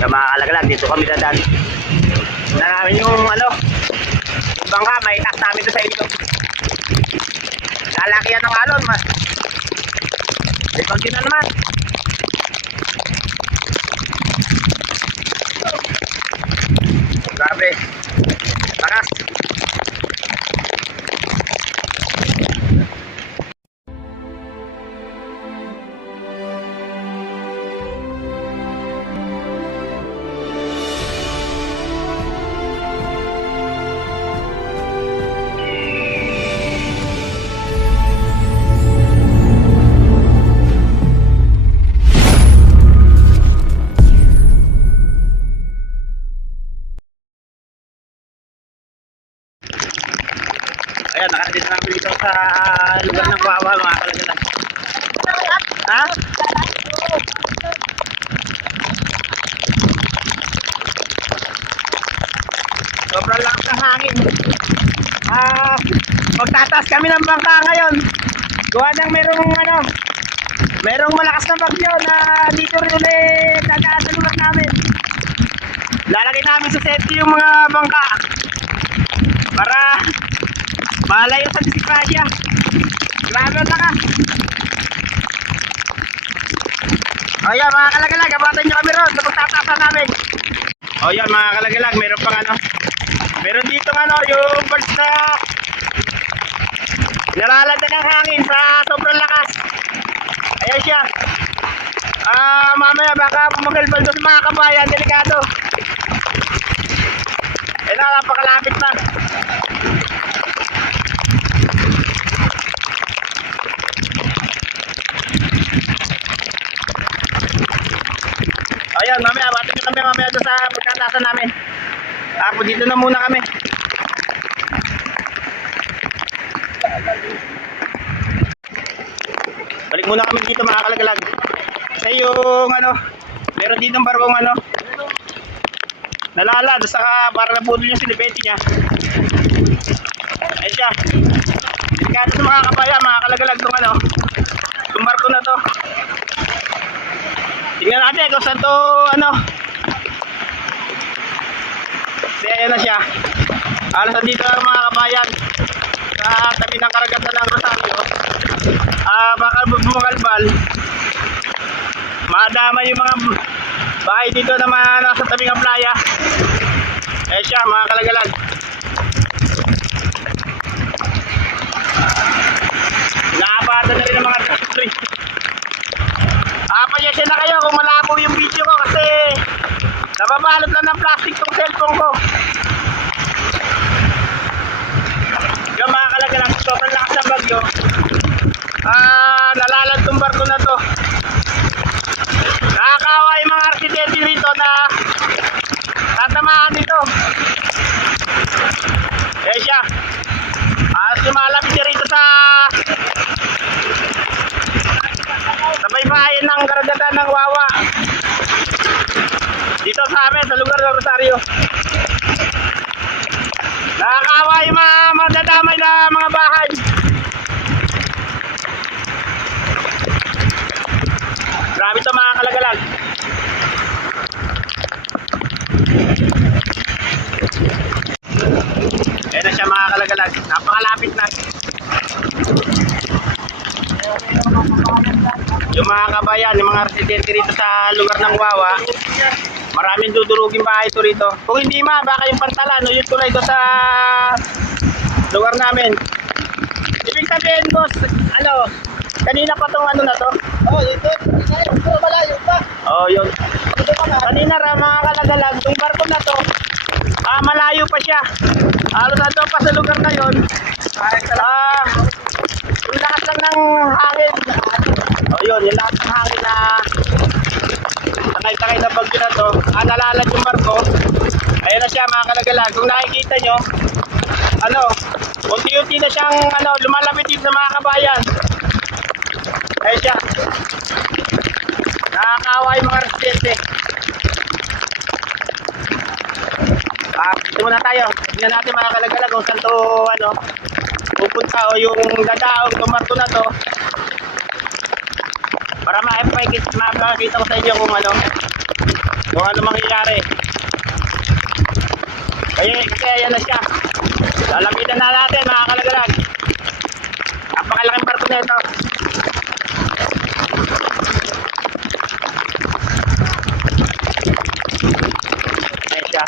Kaya mga kalagalag, dito kami dadaan. Na namin yung ano, yung bangka, may taas namin doon sa ito. Lalaki yan ng alon, mas. Ito din na naman. Grabe. Tara. Ayan, nakarating na namin dito sa lugar ng Wawa, mga kalagalan. Ha? Sobrang lakas ng hangin. Magtataas kami ng bangka ngayon. Gawa ng merong malakas na bagyo na dito rin ulit dadaan sa lugar namin. Lalagay namin sa safety yung mga bangka para malayo sa disgrasya. Grabe ang lakas. O yan mga kalagalag, abutan nyo kami ron sa pagtatasan namin. O yan mga kalagalag, meron pang meron dito yung birds na nalalanda ng hangin sa sobrang lakas. Ayan siya. Mamaya baka pumagalbal doon sa mga kabayan, delikado. Ayan na, napakalapit na. Ayan, mamaya, batin nyo kami mamaya doon sa pagkatasan namin. Tapos dito na muna kami. Balik muna kami dito mga kalagalag. Kasi yung meron dito ng barkong nalala doon sa para napudol yung silipete niya. Ayan siya. Delikado sa mga kapaya, mga kalagalag itong barko na to. Tingnan natin kung saan to kasi ayan na siya. Alas na dito ang mga kabayan sa tabi ng karagatan ng Rosario. Baka bumagalbal, madama yung mga bahay dito na nasa tabi ng playa. Ayan siya mga kalagalag. Naabatan na rin ang mga tree. Pasyensya na kayo kung malabo yung video ko kasi nababalot lang ng plastic tong cellphone ko. Yung mga kalagalang, sobrang lakas ng bagyo. Nalalad tong barko na to. Nakakawa yung mga arkitekto rito na tatamaan dito. Ayan siya. Sumalapit siya rito sa baybayin ng karagatan ng Wawa dito sa amin sa lugar ng Rosario. Nakakawa yung mga madadamay na mga bahay. Grabe ito mga kalagalag. Ayan na siya mga kalagalag, napakalapit na. Yung mga kabayan, yung mga residente rito sa lugar ng Wawa, maraming dudurugin bahay ito rito. Kung hindi baka yung pantalan o yung tulay ito sa lugar namin. Ibig sabihin boss, kanina pa itong na to? Dito malayo pa. Yun. Kanina mga kalagalag, yung barko na to, malayo pa siya. Halos na pa sa lugar na yun. Yung lakas lang ng hangin. Yun, yung lakas ng hangin na takay-takay na bagyo na to. Nalalad yung barko. Ayan na siya mga kalagalag. Kung nakikita nyo, unti-unti na siyang lumalapit din sa mga kabayan. Ayan siya. Nakakawa yung mga residente. Dito muna tayo. Tingnan natin mga kalagalag kung saan to pupunta o yung dadaog itong barko na to para makikita ko sa inyo kung kung ano mangyayari. Kasi ayan na siya. Lalapitan na natin mga kalagalag. Napakalaking barko na ito. Ayan siya.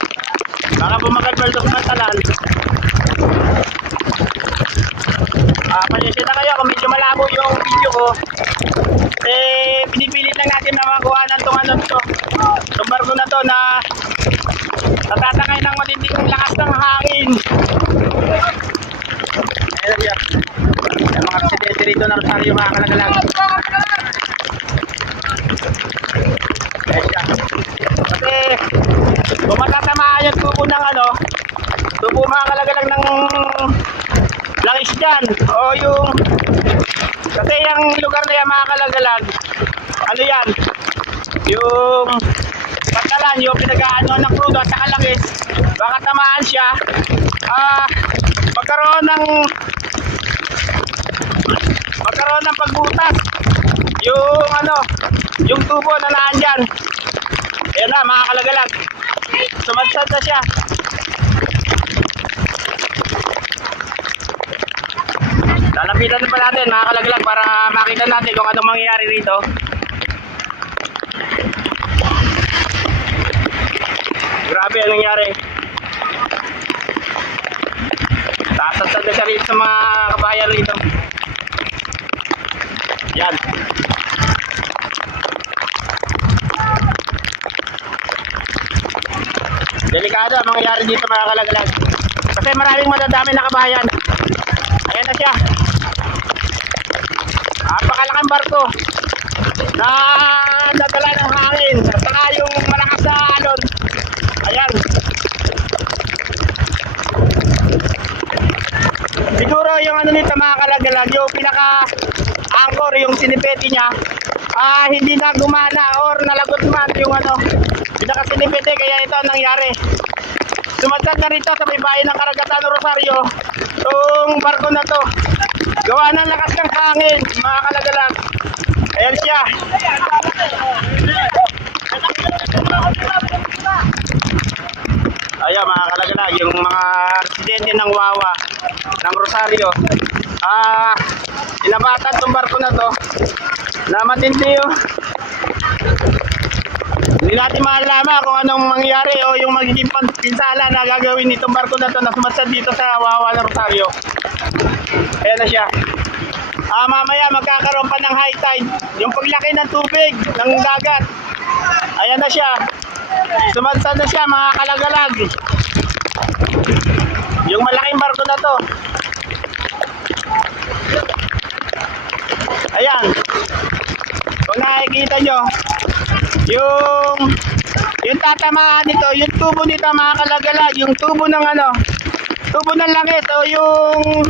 Baka bumagal pa ito sa pantalan. Pasensya na kayo kung medyo malabo yung video ko. Pinipilit lang natin na makuha ng itong barko na to na natatakay ng matinding lakas ng hangin. Ayan siya. Yung mga residente rito na Rosario mga kalagalag. Ayan siya. Kasi kung matatamaan yung tubo ng tubo mga kalagalag ng langis dyan o yung kasi yung lugar na yan mga kalagalag yan yung patalan yung pinag-aano ng crudo at saka langis baka tamaan siya magkaroon ng pagbutas yung tubo na naan dyan. Ayan na mga kalagalag, sumadsad na siya. Lalapitan pa natin mga kalaglag para makita natin kung anong mangyayari rito. Grabe ang nangyari. Tasasad na siya rito sa mga kabayan rito. Yan. Delikado ang mangyayari dito mga kalaglag. Kasi maraming madadami na kabayan. Ayan na siya. Napakalaking barko na nadala ng hangin at saka yung malakas na alon. Ayan. Siguro yung nito mga kalagalag, yung pinaka anchor, yung sinipete niya hindi na gumana or nalagot man yung pinaka sinipete, kaya ito ang nangyari. Sumadsad na rito sa may bayan ng Karagatan Rosario itong barko na to. Gawa ng lakas ng hangin mga kalagalag. Ayan siya. Ayan mga kalagalag, yung mga residente ng Wawa ng Rosario inabatan itong barko na to na matindi yung hindi natin malalaman kung anong mangyari o yung magiging pinsala na gagawin nitong barko na to na sumadsad dito sa Wawa ng Rosario. Ayan na siya. Mamaya magkakaroon pa ng high tide, yung paglaki ng tubig ng dagat. Ayan na siya. Sumadsad na siya mga kalagalag. Yung malaking barko na to. Ayan. Kung nakikita nyo yung tatamaan nito, yung tubo nito mga kalagalag, yung tubo ng tubo ng langis o yung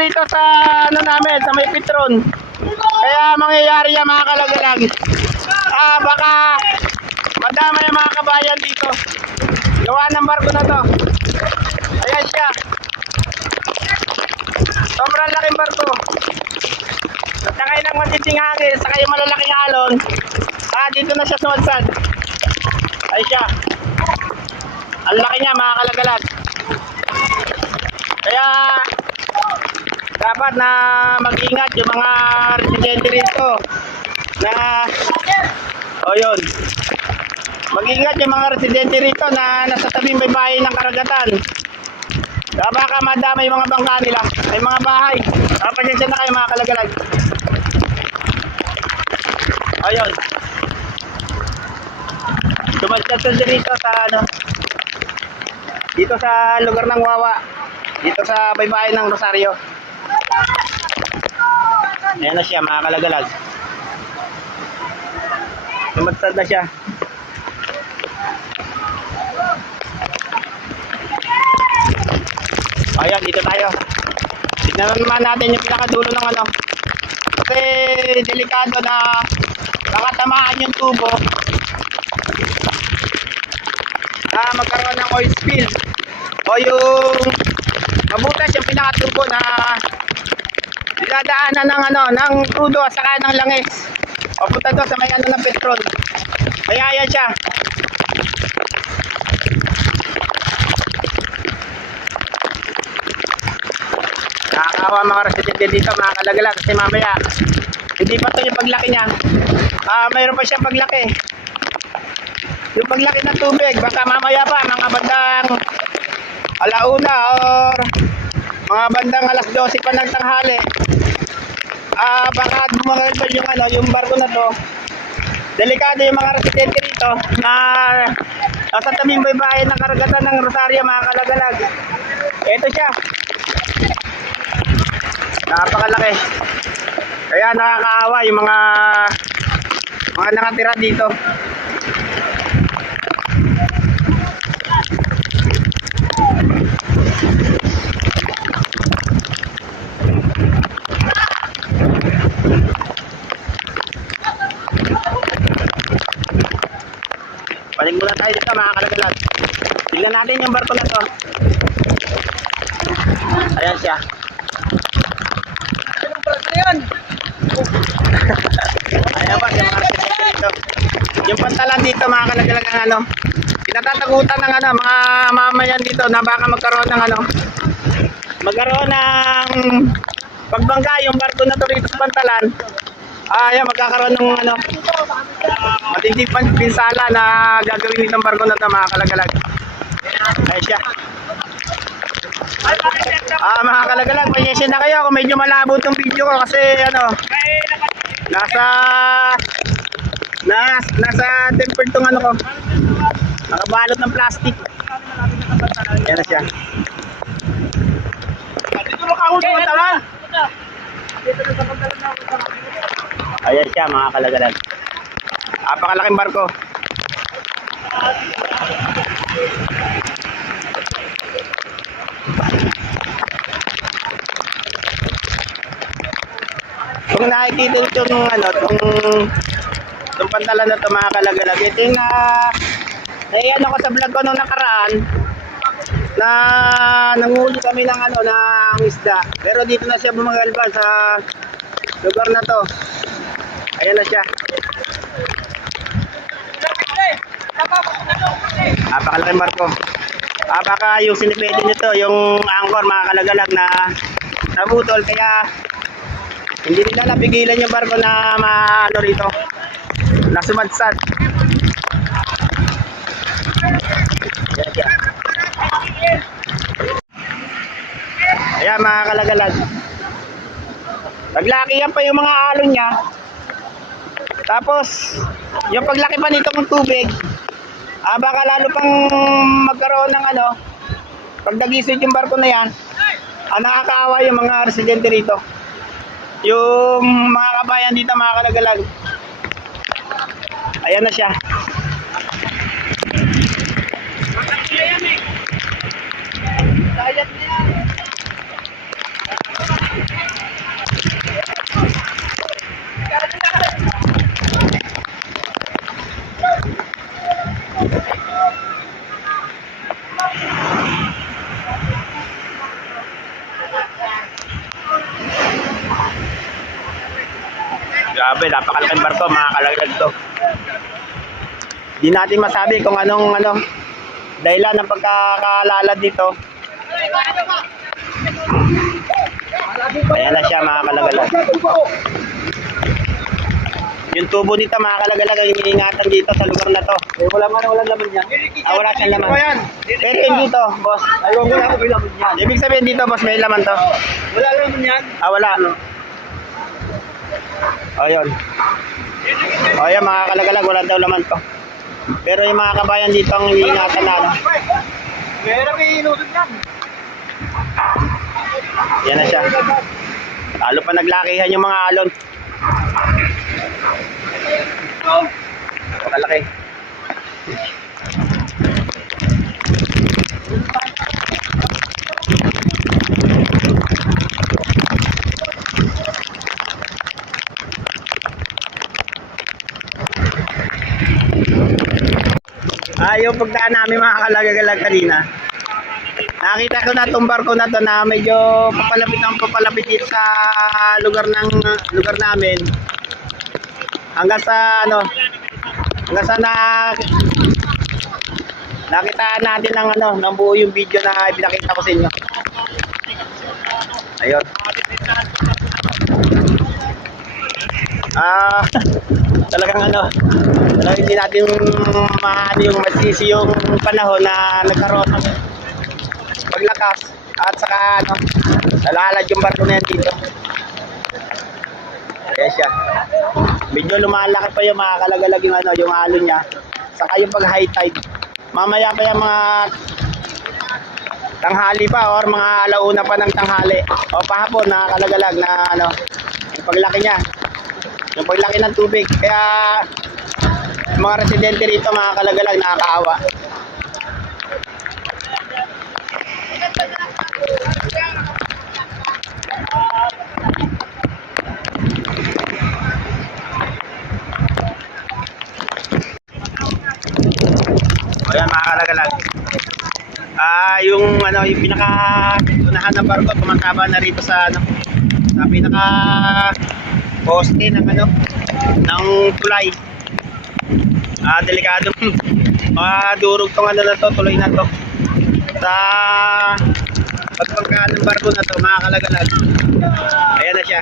rito sa namin sa may Petron. Kaya mangyayari yan mga kalagalag. Baka madama yung mga kabayan dito. Gawa ng barko na to. Ayan siya. Sobrang laking barko. At saka ng matinding hangin, saka yung malalaking alon. Dito na siya sumadsad. Ay siya. Ang laki niya mga kalagalag. Kaya dapat na mag-ingat yung mga residente rito na yun. Mag-ingat yung mga residente rito na nasa tabing bayan ng Karagatan. Baka madama yung mga bangka nila, ay mga bahay. Pasensya na kayo mga kalagalag. Ayun. Sumadsad dito sa dito sa lugar ng Wawa, dito sa baybayin ng Rosario. Ayan na siya mga kalagalag. Sumadsad na siya. Ayan, dito tayo. Tignan naman natin yung pinakadulo ng kasi delikado na nakatamaan yung tubo na magkaroon ng oil spill o yung mabutas yung pinakatubo na dinadaanan ng ng crudo at saka ng langis. Papunta doon sa may ano ng petrol. Kaya yan siya. Nakakawa mga residente dito mga kalagalag kasi mamaya hindi pa to yung paglaki niya. Mayroon pa siyang paglaki. Yung paglaki ng tubig baka mamaya pa mga bandang alauna or mga bandang alas 12 pa ng tanghali. Baka bumagal yung ano, yung barko na to. Delikado yung mga residente rito na nasa tabing baybayin ng karagatan ng Rosario mga kalagalag. Ito siya. Napakalaki. Kaya nakakaawa yung mga nakatira dito. Balik muna tayo dito mga kalagalag. Tignan natin yung barko na to. Ayan siya. Ayan ba yung mga residente dito. Yung pantalan dito mga kalagalag ng ano. Pinatatakutan ng ano, mga mamayan dito na baka magkaroon ng ano. Magkaroon ng pagbangga yung barko na to rito sa pantalan. Ayan, magkakaroon ng ano, matinding pinsala na gagawin nitong barko na ito mga kalagalag. Ayan siya. Mga kalagalag, pasensya na kayo kung medyo malabo itong video ko kasi ano, nasa tempered tong ano ko. Nakabalot ng plastic. Ayan na siya. Ayan siya mga kalagalag. Napakalaking barko. Kung nakikita itong ano, itong pantalan na ito mga kalagalag, ito yung naiyan ako sa vlog ko nung nakaraan na nanguhuli kami ng ano, ng isda. Pero dito na siya bumagalba sa lugar na to. Ayan na siya. Napakalaking barko. Baka yung sinipete nito, yung anchor mga kalagalag na nabutol kaya hindi nila napigilan yung barko na maano rito, na sumadsad. Ayan mga kalagalag. Naglakihan pa yung mga alon niya. Tapos yung paglaki pa nitong tubig, baka lalo pang magkaroon ng ano, pag nagising yung barko na yan, nakakaawa yung mga residente rito. Yung mga kabayan dito mga kalagalag. Ayan na siya. Grabe, napakalaking barko mga kalagalag to. Di natin masabi kung anong dahilan ng pagkakalalad dito. Ayan na siya mga kalagalag. Yung tubo dito mga kalagalag ang iniingatan dito sa lugar na to. Walang laman yan. Wala siyang laman. Ito dito, boss. Wala ko laman yan. Ibig sabihin dito, boss, may laman to. Wala laman yan. Wala. Ayun. Ayun mga kalagalag, wala daw laman to. Pero yung mga kabayan dito ang iingatan na. Meron may inusog yan. Yan na siya. Lalo pa naglakihan yung mga alon. Kalaki. Yung pagdaan namin mga kalagalag kanina, nakita ko na itong barko na to na medyo papalapit dito sa lugar namin. hanggang sa ano, hanggang sa nakitaan natin ng ano, ng buo yung video na ipinakita ko sa inyo. Ayun. Talagang ano, talagang hindi natin maano yung masisi yung panahon na nagkaroon ng paglakas at saka ano, nalalad yung barko na yan dito. Kaya siya, medyo lumalaki pa yung mga kalagalag yung ano, yung alon niya, saka yung pag high tide. Mamaya pa yung mga tanghali pa or mga alauna pa ng tanghali o pahapon na kalagalag na ano, yung paglaki niya, yung paglaki ng tubig. Kaya mga residente rito, mga kalagalag, nakakaawa. Ayan mga kalagalag. Yung ano, yung pinaka unahan ng barko tumataba na rito sa ano, sa pinaka poste ng ano, ng tulay. Delikado. Durog tong ano na to, tuloy na to. Sa pagpangkaan ng barko na to, mga kalagalag. Ayan na siya.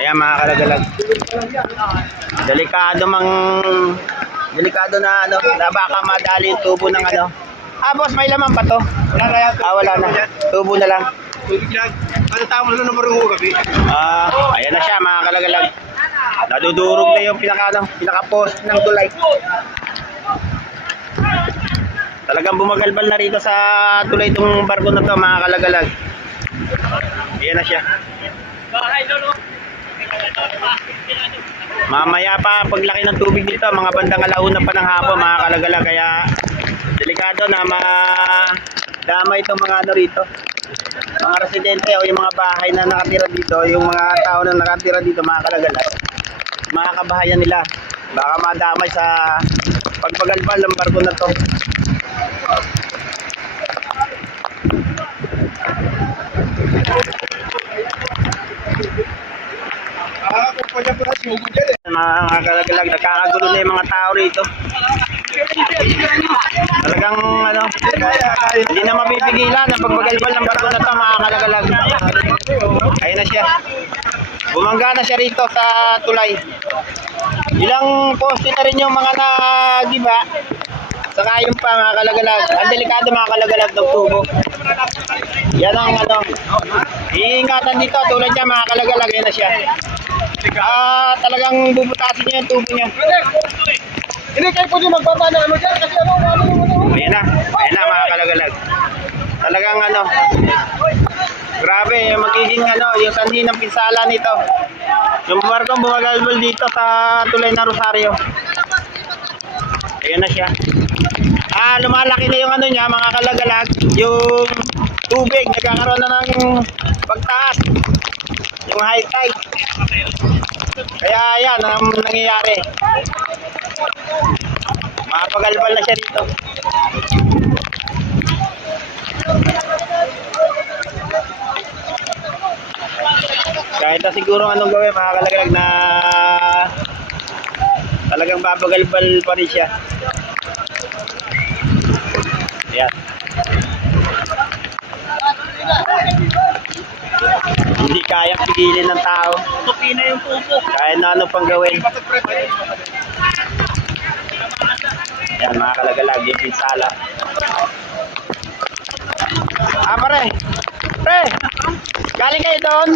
Ayan mga kalagalag. Delikado na ano, na baka madali yung tubo ng ano. Boss, may laman pa to? Wala na yan. Wala na. Tubo na lang. Tubig lang. Ano tao mo na naman rin gabi? Ayan na siya mga kalagalag. Nadudurog na yung pinaka-post ng tulay. Talagang bumagalbal na rito sa tulay itong barko na to, mga kalagalag. Ayan na siya. Mamaya pa paglaki ng tubig dito, mga bandang alauna pa ng hapon, mga kalagalag. Kaya delikado na madamay itong mga ano rito, mga residente o yung mga bahay na nakatira dito, yung mga tao na nakatira dito, mga kalagalag. Mga kabahayan nila, baka madamay sa pagpagalbal ng barko na to. Kumpanya po na siyugo dyan eh. Mga kalagalag, nagkakagulo na yung mga tao rito. Talagang ano, hindi na mapipigilan ang pagbagalbal ng barko na to, mga kalagalag. Ayun na siya. Bumangga na siya rito sa tulay. Ilang poste na rin yung mga nagiba. Saka yung pa, mga kalagalag. Ang delikado, mga kalagalag, ng tubo. Yan ang ano, iingatan dito tulad niya, mga kalagalag. Ayun na siya. Talagang bubutasin niya yung tubo niya. Hindi kayo pwede magbaba na ano dyan kasi ano. Ayan na mga kalagalag. Talagang ano, grabe, magiging ano, yung sanhi ng pinsala nito. Yung barkong bumagalbal dito sa tulay ng Rosario. Ayan na siya. Lumalaki na yung ano niya, mga kalagalag, yung tubig, nagkakaroon na ng pagtaas, yung high tide. Kaya yan ang nangyayari. Mapagalbal na siya dito. Kahit na siguro anong gawin, mga kalagalag, na talagang babagalbal pa rin siya. Ayan. Hindi kayang pigilin ng tao. Tupina yung tubo. Kahit na ano pang gawin. Ayan mga kalagalag, yung pinsala. Pare! Pre! Galing kayo doon?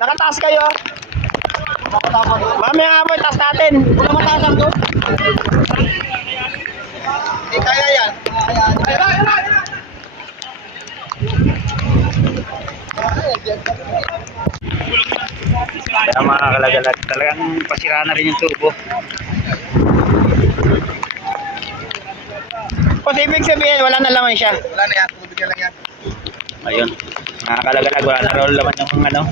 Nakataas kayo? Mamaya nga po, taas natin. Wala mataasang doon. Kaya yan. Kaya mga kalagalag, talagang pasira na rin yung tubo. Kasi ibig sabihin, wala na laman siya. Wala na yan. Tubig na lang yan. Ayun, mga kalagalag, wala na rin laman yung ano,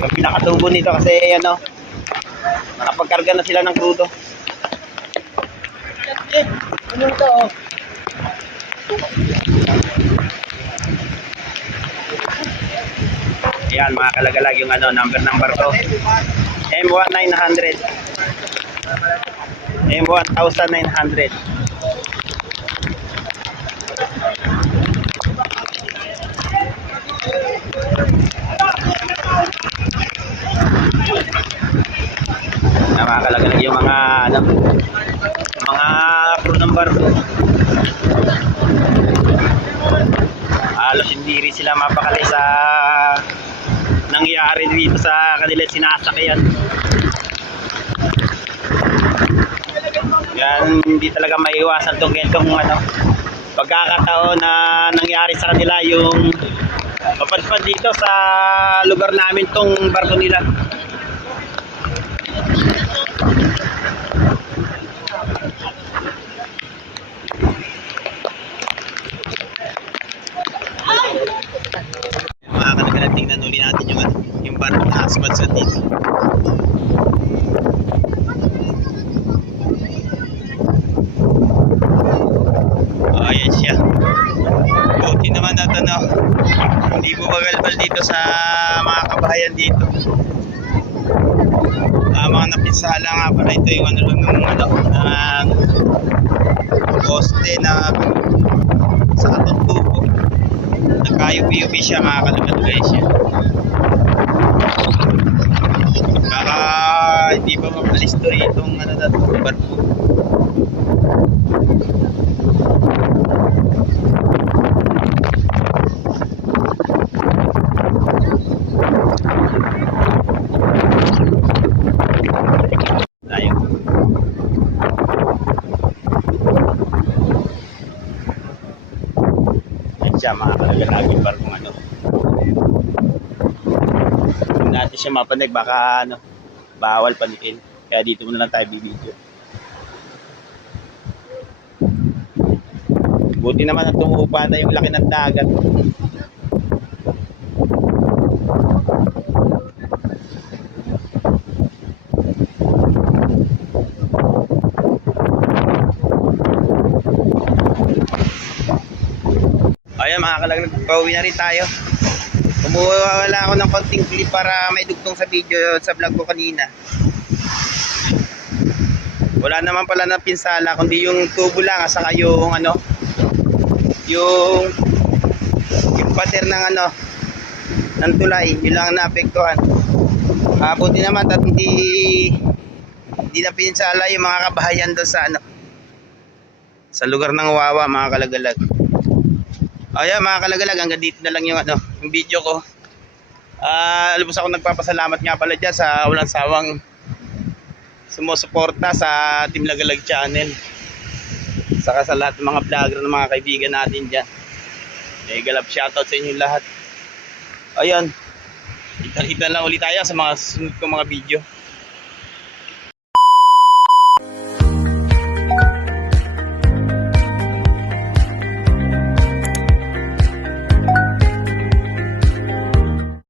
yung pinakatubo nito kasi ano, nakapagkarga na sila ng crudo. sige. Ano ito, oh. Ayan mga kalagalag yung ano, number ng barko. M1900. M1900. Ayan mga kalagalag yung mga ano, mga crew ng barko. Halos hindi rin sila mapakali sa nangyari dito sa kanilang sinasakyan. Yan, hindi talaga maiiwasan itong ganitong ano, pagkakataon na nangyari sa kanila yung papadpad dito sa lugar namin tong barko nila. Mga kanagalan, tingnan ulit natin yung, ano, yung barko na aspat dito. Ayan siya. Buti naman at ano, hindi bumagalbal dito sa mga kabahayan dito. Mga napinsala nga pala ito yung ano lang ng ano, poste na sa katong tubo. Nagkayubi-yubi siya, mga kalagay siya. Baka hindi pa mapalisto itong ano na ito, barko. Tayo. Yan siya mga kalagalaging barkong ano. Kung natin siya mapanig baka ano, bawal panikin. Kaya dito muna lang tayo bibidyo. Buti naman at tumupa na yung laki ng dagat. Ayan mga kalaglag, pauwi na rin tayo. Kumuha ako ng konting clip para may dugtong sa video sa vlog ko kanina. Wala naman pala na pinsala kundi yung tubo lang, saka yung ano, yung pader ng ano, ng tulay, yun lang naapektuhan. Buti naman at hindi na pinsala yung mga kabahayan doon sa ano, sa lugar ng Wawa mga kalagalag. Ayan mga kalagalag, hanggang dito na lang yung ano, yung video ko. Lubos ako nagpapasalamat nga pala dyan sa walang sawang sumusuporta sa Team Lagalag Channel. Saka sa lahat ng mga vlogger ng mga kaibigan natin dyan. Galap shoutout sa inyo lahat. Ayan, kita lang ulit tayo sa mga susunod kong mga video.